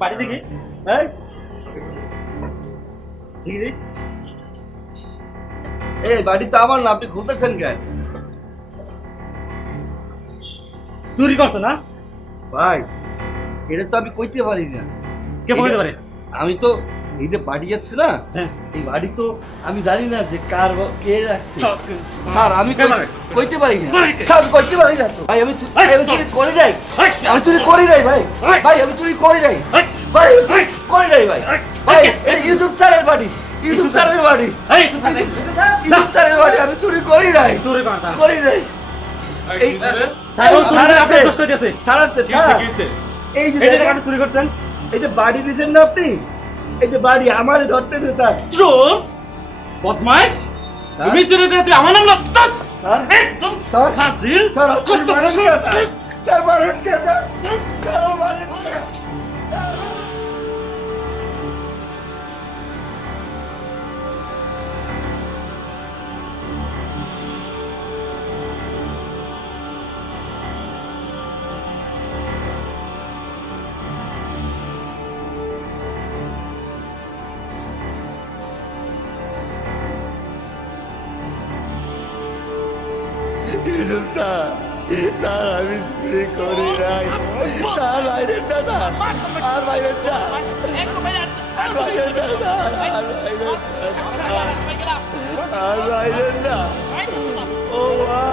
বাড়ি দেখি হ্যাঁ দেখি এই বাড়ি তো আমার না, আপনি খুলতেছেন কেন? চুরি করছে না? ভাই এটা তো আমি কইতে পারি না। কে বলতে পারে? আমি তো এই যে বাড়ি আছে না, হ্যাঁ এই বাড়ি তো আমি জানি না যে কার কে রাখছে। স্যার আমি কে মারে? কইতে পারি না। স্যার আমি কইতে পারি না তো। ভাই আমি চুরি করি নাই। আমি চুরি করি নাই ভাই। ভাই আমি চুরি করি নাই। ভাই আমি চুরি করি নাই ভাই। ভাই এটা ইউটিউব চ্যানেল বাড়ি। ইউটিউব চ্যানেল বাড়ি। এই সুপার ইউটিউব চ্যানেল বাড়ি, আমি চুরি করি নাই। চুরি করতা করি নাই। এই স্যার ও চুরি আপনি দোষ কইতেছে ছাড়াতে এই যে এই টাকা চুরি করছেন এই যে বাড়ি দিয়েছেন না আপনি, এই যে বাড়ি আমারে ধরতেছে স্যার। চোর বদমাইশ তুমি চুরি করে তুই আমার নাম লাগতো স্যার একদম স্যার ফাজিল স্যার আপনি কত মারেন বছর? না, স্যার মারেন না, স্যার মারেন না। ইউসুফ স্যার, স্যার আমি চুরি করি নাই। স্যার বাইরের না, স্যার আর বাইরের না, আর বাইরের না, স্যার আর বাইরের না, আর বাইরের না। ও মা,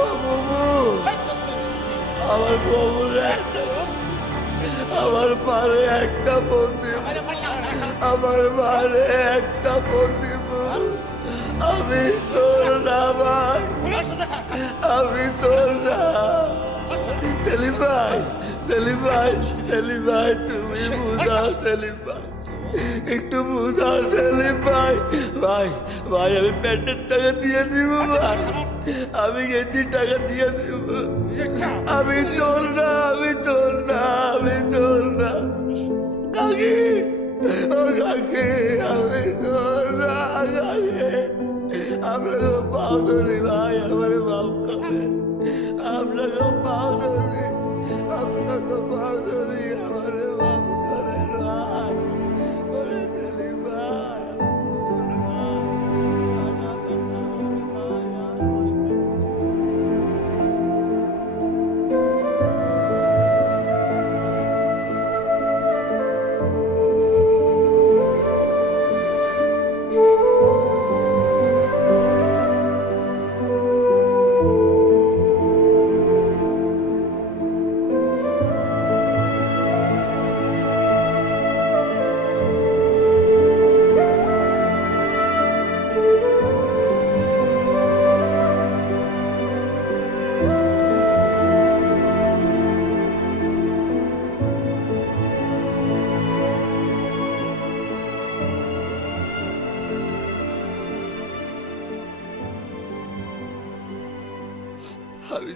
ও বুবু, আমার বউর আমার মারে একটা ফোন দিব, আমার মারে একটা ফোন দিব। আমি চোর না ভাই, আমি চোর না। সেলিম ভাই, সেলিম ভাই, সেলিম ভাই তুমি বুঝাও সেলিম ভাই, একটু বুঝাও সেলিম ভাই। ভাই ভাই আমি প্যান্টের টাকা দিয়ে দিব ভাই, আমি গেঞ্জির টাকা দিয়ে দিব। আমি চোর না, আমি চোর না, আমি চোর না। কাকি, ও কাকি, আমি চোর না কাকি। আপনাকে পাও ধরি ভাই, আমার মাফ করেন। আপনাকে পাও ধরি, আপনাকে পাও ধরি, আমার মাফ করেন ভাই। ওরে সেলিম ভাই, আমি